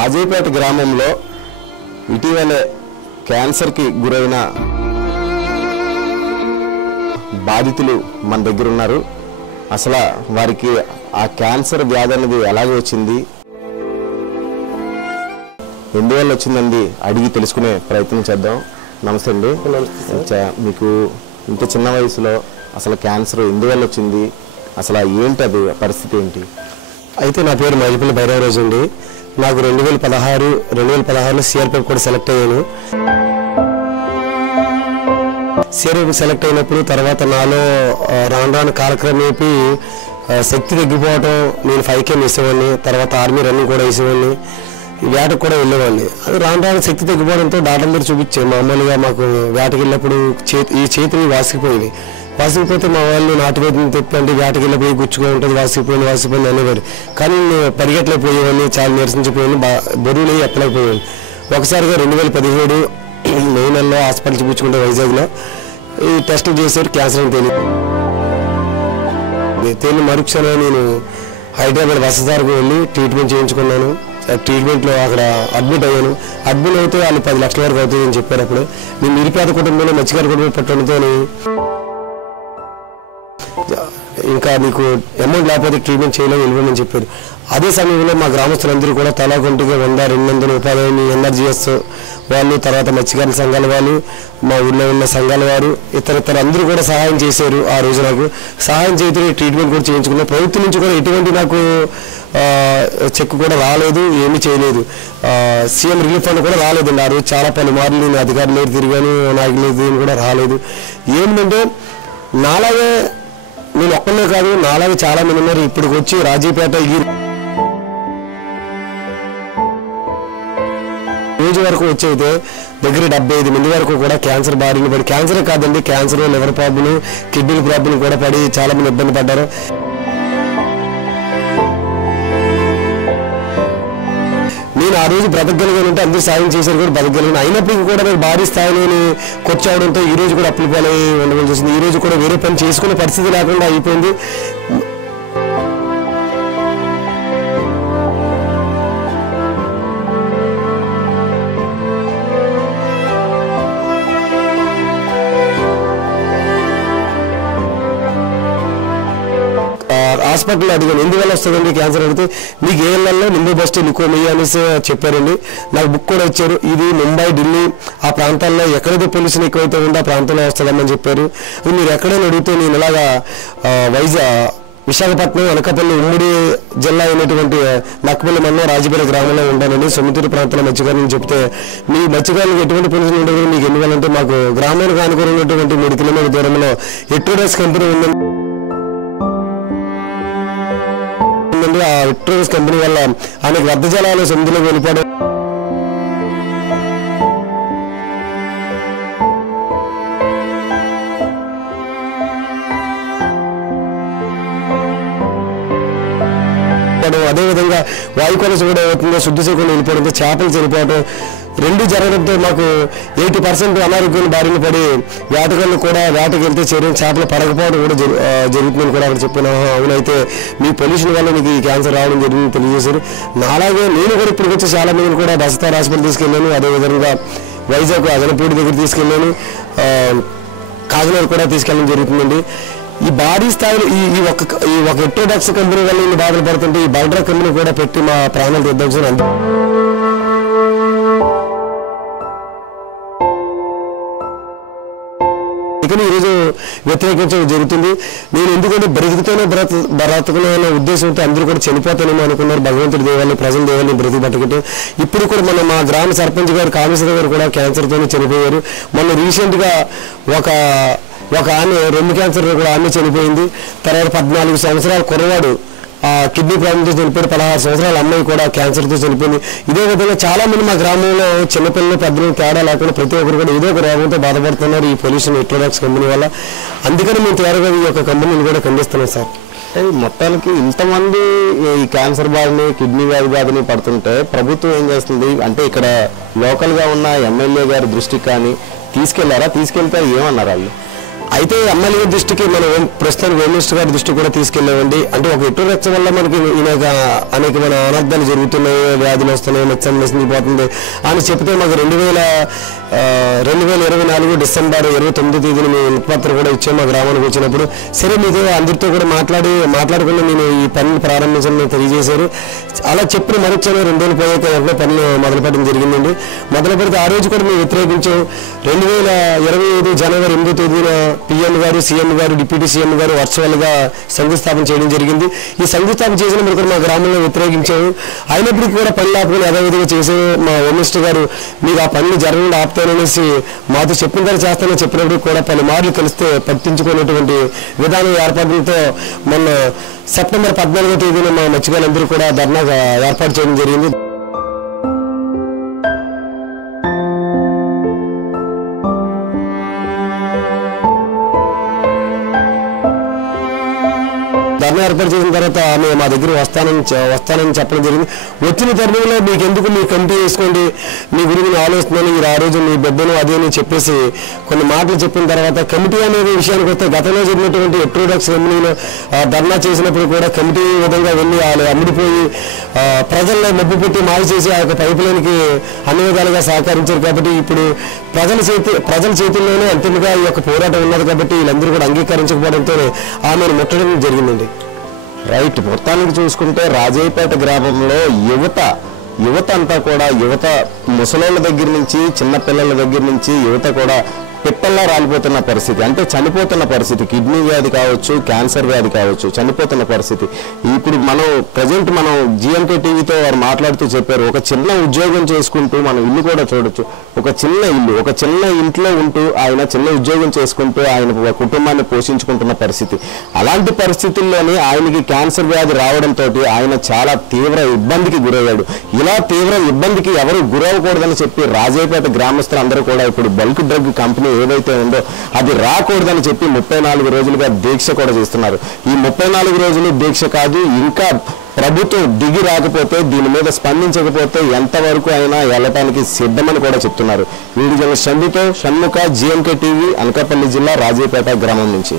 రాజీపేట గ్రామంలో ఇటీవలే క్యాన్సర్కి గురైన బాధితులు మన దగ్గర ఉన్నారు. అసలు వారికి ఆ క్యాన్సర్ వ్యాధి అనేది ఎలాగ వచ్చింది, ఎందువల్ల వచ్చిందండి అడిగి తెలుసుకునే ప్రయత్నం చేద్దాం. నమస్తే అండి. మీకు ఇంత చిన్న వయసులో అసలు క్యాన్సర్ ఎందువల్ల వచ్చింది, అసలు ఏంటి అది పరిస్థితి ఏంటి? అయితే నా పేరు మైపల్లి భైరవరాజు అండి. నాకు 2016లో సిఆర్పిఎఫ్ కూడా సెలెక్ట్ అయ్యాను. సిఆర్పిఎఫ్ సెలెక్ట్ అయినప్పుడు తర్వాత నాలో రాను కాలక్రమేపీ శక్తి తగ్గిపోవటం, నేను 5K వేసేవాడిని, తర్వాత ఆర్మీ రన్నింగ్ కూడా వేసేవాడిని, వేటకు కూడా వెళ్ళేవాడిని. అది రాను శక్తి తగ్గిపోవడంతో డాక్టర్ దగ్గర చూపించాను. మామూలుగా మాకు వేటకి వెళ్ళినప్పుడు ఈ చేతిని వాసిపోతే మా వాళ్ళు నాటువేదిని తెప్పండి, వేటకి వెళ్ళిపోయి గుచ్చుకో ఉంటుంది, వాసిపోయింది అనేవారు. కానీ నేను పరిగెట్టలేకపోయేవాడిని, చాలా నిరసించిపోయాను, బరువులు ఎక్కలేకపోయాను. ఒకసారిగా 2017 మే నెలలో హాస్పిటల్ చూపించుకుంటే వైజాగ్లో ఈ టెస్టులు చేశారు, క్యాన్సర్ అని తేలి మరుక్షణం నేను హైదరాబాద్ వసతారకు వెళ్ళి ట్రీట్మెంట్ చేయించుకున్నాను. ట్రీట్మెంట్లో అక్కడ అడ్మిట్ అయ్యాను. అడ్మిట్ అయితే వాళ్ళు 10 లక్షల వరకు అవుతుందని చెప్పారు. అప్పుడు నేను నిరుపేద కుటుంబంలో మత్స్యకార కుటుంబం పెట్టడంతో ఇంకా మీకు అమౌంట్ లేకపోతే ట్రీట్మెంట్ చేయలేము, వెళ్ళమని చెప్పారు. అదే సమయంలో మా గ్రామస్తులందరూ కూడా తలా కొంటిగా 100-200 ఉపాధి NRGS వాళ్ళు, తర్వాత మత్స్యకారుల సంఘాల వాళ్ళు, మా ఊళ్ళో ఉన్న సంఘాల వారు, ఇతర అందరూ కూడా సహాయం చేశారు. ఆ రోజు నాకు సహాయం చేస్తే ట్రీట్మెంట్ కూడా చేయించుకున్నాను. ప్రభుత్వం నుంచి కూడా ఎటువంటి నాకు చెక్ కూడా రాలేదు, ఏమీ చేయలేదు. సీఎం రిలీఫ్ ఫండ్ కూడా రాలేదండి. ఆ రోజు చాలా పలుమార్లు నేను అధికారులు లేదు తిరిగాను, నాయకులు కూడా రాలేదు. ఏంటంటే నాలాగే నేను ఒక్కనే కాదు, నాలాగే చాలా మంది ఉన్నారు. ఇప్పుడు వచ్చి రాజీపేట ఈ రోజు వరకు వచ్చేది దగ్గర 75 మంది వరకు కూడా క్యాన్సర్ బారిన పడి, క్యాన్సరే కాదండి, cancer, liver problem, kidney problem కూడా పడి చాలా మంది ఇబ్బంది పడ్డారు. నేను ఆ రోజు బ్రతకగలిగానంటే అందరూ సాయం చేశారు కూడా బ్రతకగలిగాను. అయినప్పటికీ కూడా నేను భారీ స్థాయిలో కొచ్చావడంతో ఈ రోజు కూడా అప్పులు పాలై ఉండవలసి వచ్చింది. ఈ రోజు కూడా వేరే పని చేసుకునే పరిస్థితి లేకుండా అయిపోయింది. హాస్పిటల్లో అడిగాను, ఎందువల్ల వస్తుందండి క్యాన్సర్ అడిగితే, మీకు ఏ ఏళ్లలో ముంబై బస్ట్ లుకోమియా అనేసి చెప్పారండి. నాకు బుక్ కూడా ఇచ్చారు. ఇది ముంబై, ఢిల్లీ ఆ ప్రాంతాల్లో ఎక్కడైతే పొల్యూషన్ ఎక్కువైతే ఉందో ఆ ప్రాంతంలో వస్తుందని చెప్పారు. మీరు ఎక్కడైనా అడిగితే నేను ఇలాగా విశాఖపట్నం, అనకాపల్లి ఉమ్మడి జిల్లా అయినటువంటి నక్కపల్లి మండలం రాజీపేట గ్రామంలో ఉండాలని సొమ్మితూరు ప్రాంతంలో మత్స్యకారులను చెప్తే, మీ మత్స్యకారులకు ఎటువంటి పొల్యూషన్ ఉండదు, మీకు ఎందువల్లంటే మాకు గ్రామానికి ఆనుకుని ఉన్నటువంటి 3 కిలోమీటర్ల దూరంలో ఎట్రోడస్ కంపెనీ ఉందండి. ఆ ఎట్రోడస్ కంపెనీ వల్ల అనేక వ్యర్థ జలాలు సముద్రంలోకి వెళ్ళిపోవడం, అదేవిధంగా వాయు కొలస కూడా అవుతుందో, శుద్ధి చేయకుండా వెళ్ళిపోవడంతో చేపలు చనిపోవడం, 2 జరగడంతో మాకు 80% అనారోగ్యం బారిన పడి వేటగాళ్ళు కూడా వేటకి వెళ్తే చేపలు పడకపోవడం కూడా జరుగుతుందని కూడా అక్కడ చెప్పాను. అవునైతే మీ పొల్యూషన్ వల్ల మీకు ఈ క్యాన్సర్ రావడం జరిగిందని తెలియజేశారు. నాలాగే నేను కూడా ఇప్పుడు వచ్చి చాలా మందిని కూడా బస్తార్ హాస్పిటల్ తీసుకెళ్ళాను. అదేవిధంగా వైజాగ్ అదనపూడి దగ్గర తీసుకెళ్ళాను, కాకినాడ కూడా తీసుకెళ్ళడం జరుగుతుందండి. ఈ భారీ స్థాయిలో ఈ ఒక ఎట్రోడాక్స్ కంపెనీ వల్ల ఇన్ని బాధలు పడుతుంటే ఈ బల్డ్రా కంపెనీ కూడా పెట్టి మా ప్రాణాలు తెద్దాం. కానీ ఈరోజు వ్యతిరేకించడం జరుగుతుంది. నేను ఎందుకంటే బ్రతుకుతూనే బ్రతకనే ఉద్దేశంతో అందరూ కూడా చనిపోతానేమో అనుకున్నారు. భగవంతుడి దేవాలని, ప్రజల దేవాలని బ్రతికి పట్టుకుంటే ఇప్పుడు కూడా మా గ్రామ సర్పంచ్ గారు కామేశ్వర గారు కూడా క్యాన్సర్తోనే చనిపోయారు. మొన్న రీసెంట్గా ఒక ఆమె 2 క్యాన్సర్ కూడా ఆమె చనిపోయింది. తర్వాత 14 సంవత్సరాల కుర్రవాడు కిడ్నీ ప్రాబ్లంతో చనిపోయాడు. 16 సంవత్సరాల అమ్మాయి కూడా క్యాన్సర్తో చనిపోయింది. ఇదే విధంగా చాలా మంది మా గ్రామంలో చిన్నపిల్లలు, పెద్దలు తేడా లేకుండా ప్రతి ఒక్కరు కూడా ఏదో ఒక రోగంతో బాధపడుతున్నారు ఈ పొల్యూషన్ ఎట్రోడాక్స్ కంపెనీ వల్ల. అందుకని మేము త్వరగా ఈ యొక్క కంపెనీని కూడా ఖండిస్తున్నాం సార్. మొత్తానికి ఇంతమంది ఈ క్యాన్సర్ బాధని, కిడ్నీ వ్యాధి బాధని పడుతుంటే ప్రభుత్వం ఏం చేస్తుంది అంటే, ఇక్కడ లోకల్గా ఉన్న ఎమ్మెల్యే గారి దృష్టికి కానీ తీసుకెళ్లారా? తీసుకెళ్తే ఏమన్నారు వాళ్ళు? అయితే ఎమ్మెల్యే దృష్టికి మనం ప్రస్తుతం హోమ్ మినిస్టర్ గారి దృష్టికి కూడా తీసుకెళ్ళామండి. అంటే ఒక ఎటు రచ్చ వల్ల మనకి అనేకమైన అనర్థాలు జరుగుతున్నాయి, వ్యాధులు వస్తున్నాయి, మెచ్చిపోతుంది అని చెప్తే మాకు 2024 డిసెంబర్ 29 తేదీన మేము వినతిపత్రం కూడా ఇచ్చాము. మా గ్రామానికి వచ్చినప్పుడు సరే మీతో అందరితో కూడా మాట్లాడుకుని నేను ఈ పనులు ప్రారంభించాలని తెలియజేశారు. అలా చెప్పిన మరొచ్చాను 2 రోజులు పోయాక వెంటనే పనులు మొదలుపెట్టడం జరిగిందండి. మొదలుపెడితే ఆ రోజు కూడా మేము వ్యతిరేకించాం. 2025 జనవరి 8వ తేదీన PM గారు, CM గారు, డిప్యూటీ CM గారు వర్చువల్గా శంకుస్థాపన చేయడం జరిగింది. ఈ శంకుస్థాపన చేసినప్పుడు కూడా మా గ్రామంలో వ్యతిరేకించాము. అయినప్పటికీ కూడా పనులు ఆపుకొని యథావిధిగా చేసాము. మా హోమ్ మినిస్టర్ గారు మీకు ఆ పనులు జరగకుండా ఆపుతాననేసి మాతో చెప్పిన తర్వాత చేస్తానని చెప్పినప్పుడు కూడా పలుమార్లు కలిస్తే పట్టించుకునేటువంటి విధానం ఏర్పడడంతో మొన్న సెప్టెంబర్ 14వ తేదీన మా మత్స్యకారులందరూ కూడా ధర్నాగా ఏర్పాటు చేయడం జరిగింది. ధర్నా ఏర్పాటు చేసిన తర్వాత ఆమె మా దగ్గర వస్తానని చెప్పడం జరిగింది. వచ్చిన తరుణంలో మీకు ఎందుకు మీ కమిటీ వేసుకోండి, మీ గురించి ఆలోచిస్తున్నాను, మీరు ఆ రోజు మీ బిడ్డను అదే అని చెప్పేసి కొన్ని మాటలు చెప్పిన తర్వాత కమిటీ అనేది విషయానికి వస్తే గతంలో జరిగినటువంటి ఎట్రోడాక్స్ కంపెనీలో ధర్నా చేసినప్పుడు కూడా కమిటీ విధంగా వెళ్ళి వాళ్ళు అమ్ముడిపోయి ప్రజల్లో మబ్బు పెట్టి మాయ చేసి ఆ యొక్క పైప్ లైన్కి అన్ని విధాలుగా సహకరించారు. కాబట్టి ఇప్పుడు ప్రజల చేతుల్లోనే అంతిమంగా ఈ యొక్క పోరాటం ఉన్నది. కాబట్టి వీళ్ళందరూ కూడా అంగీకరించకపోవడంతో ఆమెను ముట్టడం జరిగిందండి. రైట్. మొత్తానికి చూసుకుంటే రాజయ్యపేట గ్రామంలో యువత అంతా కూడా ముసలోళ్ళ దగ్గర నుంచి చిన్నపిల్లల దగ్గర నుంచి యువత కూడా పిట్టల్లా రాలిపోతున్న పరిస్థితి, అంటే చనిపోతున్న పరిస్థితి. కిడ్నీ వ్యాధి కావచ్చు, క్యాన్సర్ వ్యాధి కావచ్చు, చనిపోతున్న పరిస్థితి. ఇప్పుడు ప్రజెంట్ మనం GMK టీవీతో వారు మాట్లాడుతూ చెప్పారు, ఒక చిన్న ఉద్యోగం చేసుకుంటూ మనం ఇల్లు కూడా చూడొచ్చు. ఒక చిన్న ఇంట్లో ఉంటూ ఆయన చిన్న ఉద్యోగం చేసుకుంటూ ఆయన కుటుంబాన్ని పోషించుకుంటున్న పరిస్థితి. అలాంటి పరిస్థితుల్లోనే ఆయనకి క్యాన్సర్ వ్యాధి రావడంతో ఆయన చాలా తీవ్ర ఇబ్బందికి గురయ్యాడు. ఇలా తీవ్ర ఇబ్బందికి ఎవరు గురవ్వకూడదని చెప్పి రాజయ్యపేట గ్రామస్తులందరూ కూడా ఇప్పుడు బల్క్ డ్రగ్ కంపెనీ ఏదైతే ఉందో అది రాకూడదని చెప్పి 34 రోజులుగా దీక్ష కూడా చేస్తున్నారు. ఈ 34 రోజులు దీక్ష కాదు, ఇంకా ప్రభుత్వం దిగి రాకపోతే, దీని మీద స్పందించకపోతే ఎంతవరకు అయినా వెళ్ళటానికి సిద్ధమని కూడా చెప్తున్నారు. Video Shanmukha, GMK TV, Anakapalli జిల్లా రాజయ్యపేట గ్రామం నుంచి.